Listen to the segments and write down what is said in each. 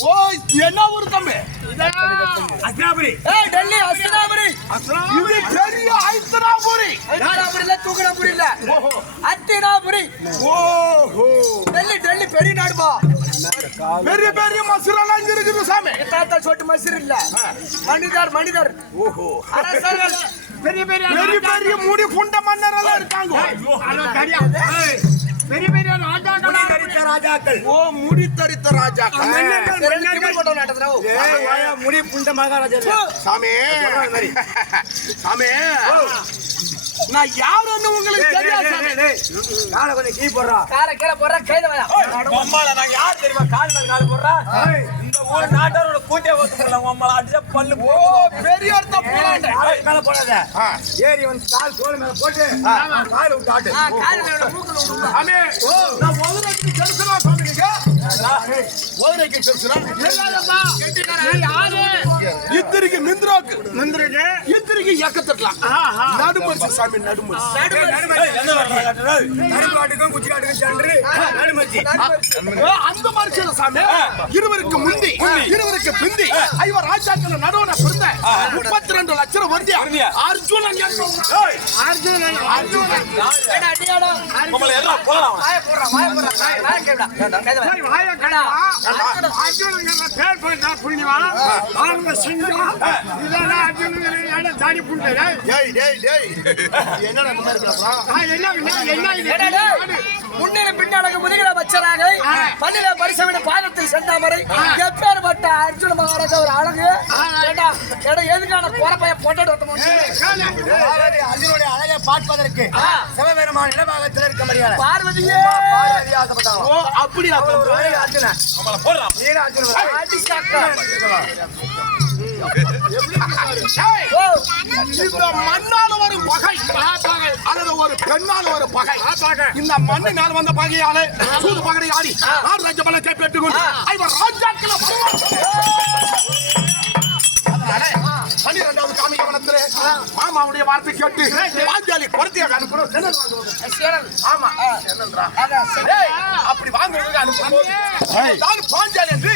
ஓ என்ன ஊரு தம்பி? அஸ்னாபுரி ஏய் டெல்லி அஸ்தினாபுரி இது பெரிய ஐத்தனாபுரி. அஸ்தினாபுரி இல்ல தூக்கணாபுரி இல்ல. அத்தினாபுரி. ஓஹோ. டெல்லி டெல்லி பெரிய நாடுபா பெரிய பெரிய மசுரெல்லாம் இங்க இருக்குது சாமி. தாத்தா சொட்டு மசூர் இல்ல. மனிதர் மனிதர். ஓஹோ. அரசர்கள். பெரிய பெரிய பெரிய பெரிய முடி புண்ட மன்னர் எல்லாம் இருக்காங்க. பெரிய பெரிய ராஜாக்கள். தரித்த ராஜாக்கள். ஓ முடி தரித்த ராஜா ரெண்டு கிமி போட்டோ நடத்துறோம் ஏய் வாயா முடி புண்ட மகாராஜா. சாமி. சாமி. நான் யாருன்னு உங்களுக்கு தெரியாது காலை கொஞ்சம் கீ போடுறா. கால கீழ போற கையில நான் யார் தெரியுமா? கால் மேல கால் போடுறா? ஊர் நாட்டாரோட கூட்டிய ஓத்துக்கல உம்மால அடிச்சா பல்லு ஓ பெரிய அர்த்தம் போலாண்ட மேல போடாத. ஏறி வந்து கால் தோல் மேல போட்டு கால் விட்டு ஆட்டு. கால மூக்குல விடுங்க சாமி நான் ஒதுரைக்கு செலுத்துறேன் சாமி நீங்க ஒதுரைக்கு இத்திரிக்கு நிந்திரோக்கு முந்திரிட்டு இத்திரிக்கு எக்கத்தட்டலாம் நடுமரிசி சாமி நடுமரிசி. நடுக்காட்டுக்கும் குச்சி காட்டுக்கும் சென்று நடுமச்சி அந்த சொல்ல சாமி இருவருக்கு முந்தி இருவருக்கு பிந்தி. ஐவர் ராஜாக்கள் நடுவன பிறந்த முப்பத்தி ரெண்டு லட்சம் வருதியா அர்ஜுனன் அர்ஜுனன். அர்ஜுனன். அர்ஜுனங்கிற பேர் புண்ணியமா ஆனந்த சிங்கம். இதெல்லாம் அர்ஜுனங்கிற இடம் தாடி புண்டது டேய் டேய் டேய். என்னடா இந்த மாதிரி இருக்கிறா என்ன என்ன என்ன இது? ஏடா டேய். முன்னில பின்னாலக முதுகில வச்சராக பள்ளியில பரிசவிட பாதத்தில் செந்தாமரை. எப்பேற்பட்ட அர்ஜுன மகாராஜா ஒரு அழகு. எதுக்கான குறப்பைய பொட்டாட்டு வத்த அர்ஜுனுடைய அழகை பார்ப்பதற்கு சிவபெருமான் இடபாகத்தில் இருக்க முடியாது. பார்வதியே. பார்வதி ஆசைப்பட்டாங்க ஓ அப்படியா ஒரு இந்த மண்ணால் ஒரு பகை அல்லது ஒரு பெண்ணால் ஒரு பகை இந்த மண்ணினால் வந்த பகையாலே சூது பகடை ஆடி ஆறு லட்சம் பல ஐவர் ராஜாக்கள பன்னிரெண்டாவது காமிகவனத்திலே மாமாவுடைய வார்த்தை கேட்டு பாஞ்சாலி குரத்தியாக அனுப்புறோம் ஆமா அப்படி வாங்குறதுக்கு அனுப்பும்போது பாஞ்சாலி என்று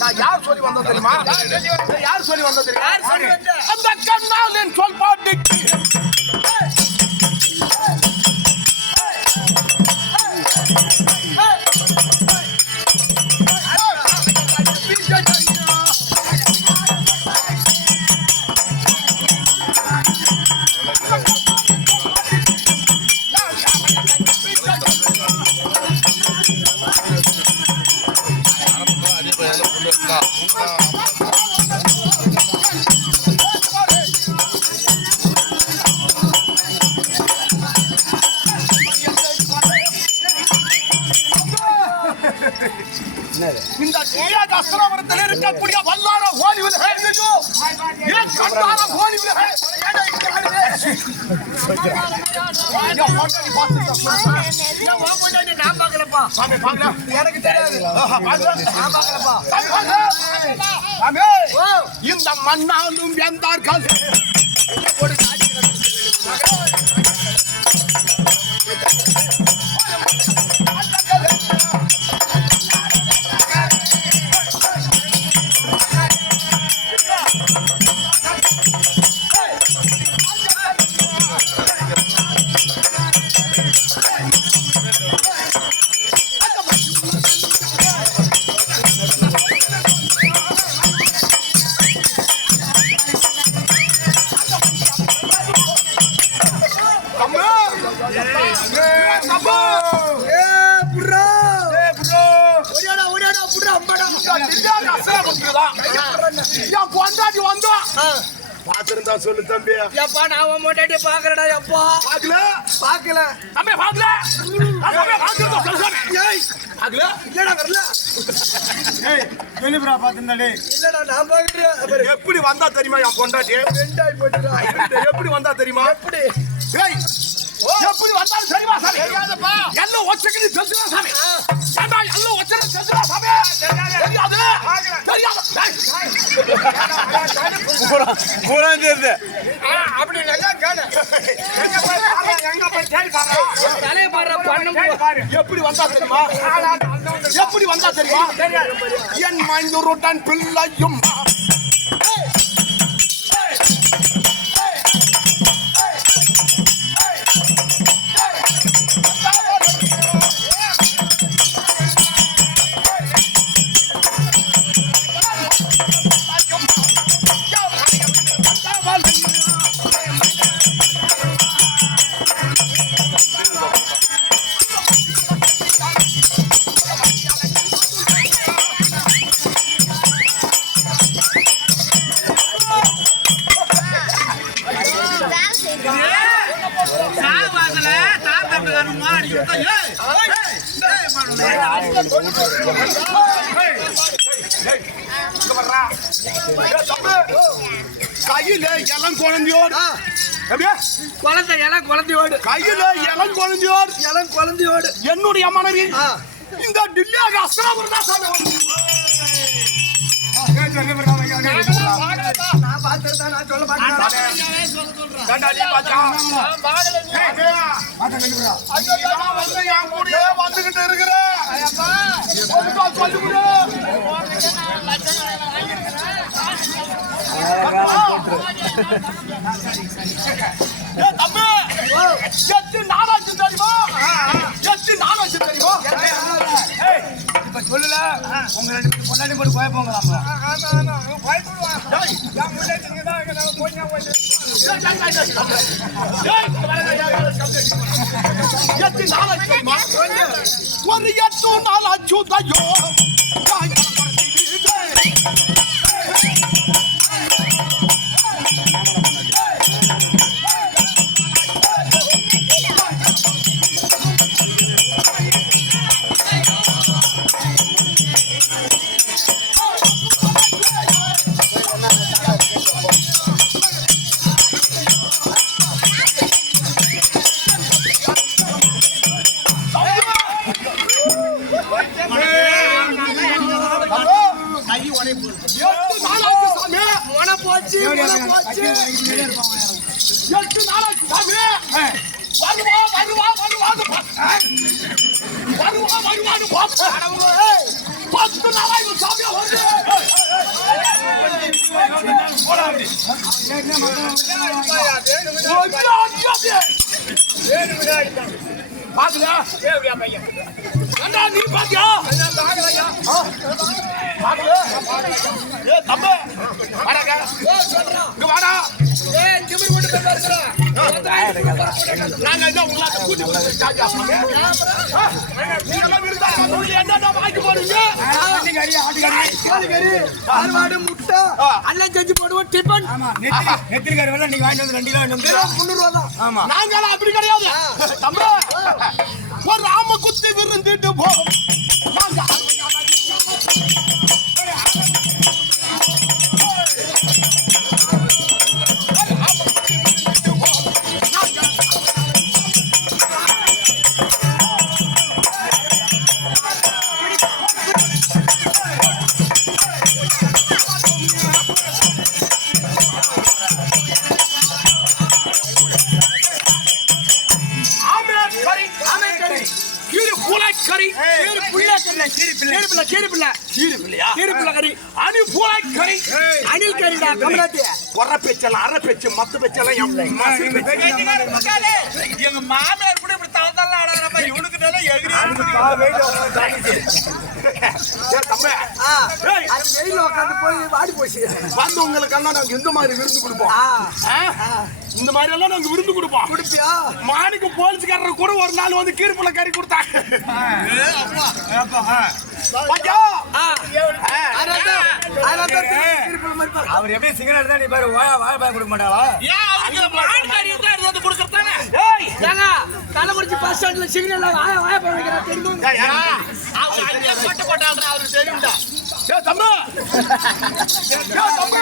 நான் யார் சொல்லி வந்தோம் தெரியுமா? யார் சொல்லி வந்தோம் தெரியுமா? அந்த கண்ணால் என் சொல் பாட்டுக்கு இந்த இருக்கக்கூடிய வல்லார ஓடி கண்டார ஓடி விலகை ஏடா இங்க வருது? ஐயா, என் பொண்டாட்டி வந்தா. பாத்திருந்தா சொல்லு தம்பி. எப்பா நான் உன் முன்னாடி பாக்குறடா எப்பா. பாக்கல பாக்கல தம்பி பாக்கல தம்பி சாமி ஏய். பாக்கல இல்லடா வரல. ஏய் வெளிப்புறா பார்த்துருந்தாலே. இல்லடா நான் பாக்குறேன் எப்படி வந்தா தெரியுமா என் பொண்டாட்டி? ரெண்டாய் போட்டுடா எப்படி வந்தா தெரியுமா? எப்படி? ஏய் எப்படி வந்தாலும் சரிவா சாமி. தெரியாதப்பா. எல்லாம் ஒச்சக்கு தெரிஞ்சுதான் சாமி? ஏண்டா எல்லாம் ஒச்சக்கு தெரிஞ்சுதான் சாமி? தெரியாது. தெரியாது? பூரா அப்படி நல்லா கேளு? எங்க போய் தேடி பாரு. தலைய பாரு எப்படி வந்தா தெரியுமா? எப்படி வந்தா தெரியுமா? என் மைந்தருடன் பிள்ளையும் கையில இளம் குழந்தையோடு. அப்படியே குழந்தை இளம் குழந்தையோடு. கையில இளம் குழந்தையோடு. இளம் குழந்தையோடு. என்னுடைய மனைவி இந்த டில்லியாக அஸ்ராபுரம் தான் சாமி. சொல்ல மாட்டேன் வந்துகிட்டு இருக்கிறேன். ஒழுங்கா உங்க ரெண்டு பேரும் பொண்டாட்டி போட்டு குழப்பங்களாமா நாளாச்சு தெரியுமா? ஒரு எட்டு நாளாச்சு தையோ எட்டு நாளாச்சு சாமி வருவா வருவா பார்த்தேன். வருவா வருவான்னு பத்து நாளாச்சு சாமியா வந்து கொஞ்சம் அடிக்காதே. பாக்கல ஏண்டா நீ பாத்தியா ஆ? பாக்கல ஏ தம்பி வாடாங்க இங்க வாடா ஏய் திமிரு கொண்டு போய் பாருங்கடா நாங்க என்ன உங்களை கூட்டி வந்து ஜாஜா நீங்க எல்லாம் வாங்கி போறீங்க ஆட்டுக்கறி அறுவாடு முட்டை. அண்ணன் செஞ்சு போடுவோம் டிபன் நெத்திரிக்காரி வேலை நீங்க வாங்கிட்டு வந்து ரெண்டு கிலோ வாங்கிட்டு வந்து முந்நூறு ரூபா தான். ஆமா. அப்படி கிடையாது. தம்பி. ஒரு ராம குத்தி விருந்துட்டு போ நாங்க கீரி பிள்ளை கீரி பிள்ளை கீரி பிள்ளை கீரி பிள்ளையா கீரி பிள்ளை கறி அணி பூளை கறி. அணில் கறிடா கமலாத்தி ஒர பேச்செல்லாம் அரை பேச்சு மத்து பேச்செல்லாம் என் மசி பேச்சு. எங்க மாமியார் கூட இப்படி தவத்தெல்லாம் ஆடாதப்ப இவனுக்கு எகிரி வெயில உட்காந்து போய் வாடி போச்சு. வந்தவங்களுக்கெல்லாம் நாங்க இந்த மாதிரி விருந்து கொடுப்போம்? இந்த மாதிரி எல்லாம் நாங்க விருந்து கொடுப்போம். குடிப்பியா? மாணிக்கு போலீஸ்காரர் கூட ஒரு நாள் வந்து கீர்ப்புல கறி கொடுத்தாங்க. அவர் எப்படி சிங்கர் தான் நீ பாரு வாழ வாழைப்பழம் கொடுக்க மாட்டாளா? ஏன் அவருக்கு மாடு கறி இருந்தா எடுத்து கொடுக்கறதானே? ஏய், ஏங்க கள்ளக்குறிச்சி பஸ் ஸ்டாண்ட்ல சிக்னல்ல வாய வாய போய் வைக்கிறேன் தெரியுமா? அவருக்கு தெரியும்டா. ஏய், தம்பி! ஏய், தம்பி